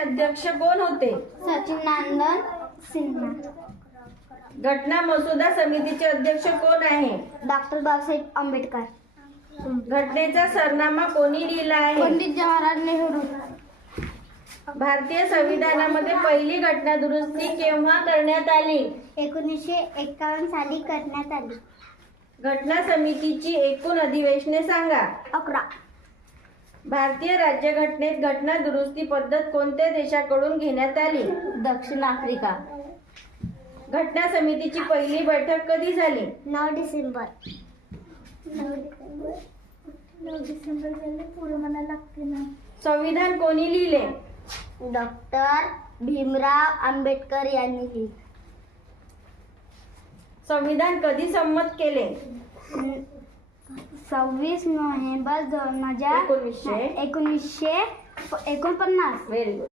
अध्यक्ष कोण होते? सचिदानंद सिन्हा. घटना मसुदा समितीचे अध्यक्ष कोण आहे? डॉक्टर बाबासाहेब आंबेडकर. घटनेचा सरनामा कोणी लिहिला आहे? पंडित जवाहरलाल नेहरू. भारतीय संविधानामध्ये पहिली घटना दुरुस्ती केव्हा करण्यात आली? 1951 साली करण्यात आली. घटना समितीची एकूण अधिवेशने सांगा. 11. भारतीय राज्यघटनेत घटना दुरुस्ती पद्धत कोणत्या देशाकडून घेण्यात आली? दक्षिण आफ्रिका. घटना समितीची पहिली बैठक कधी झाली? 9 डिसेंबर. 9 डिसेंबर झाले पुढे म्हणायला लागते ना. संविधान कोणी लिहिले? डॉक्टर भीमराव आंबेडकर यांनी लिहिले. संविधान कधी संमत केले? 26 नोव्हेंबर 1949. Very good.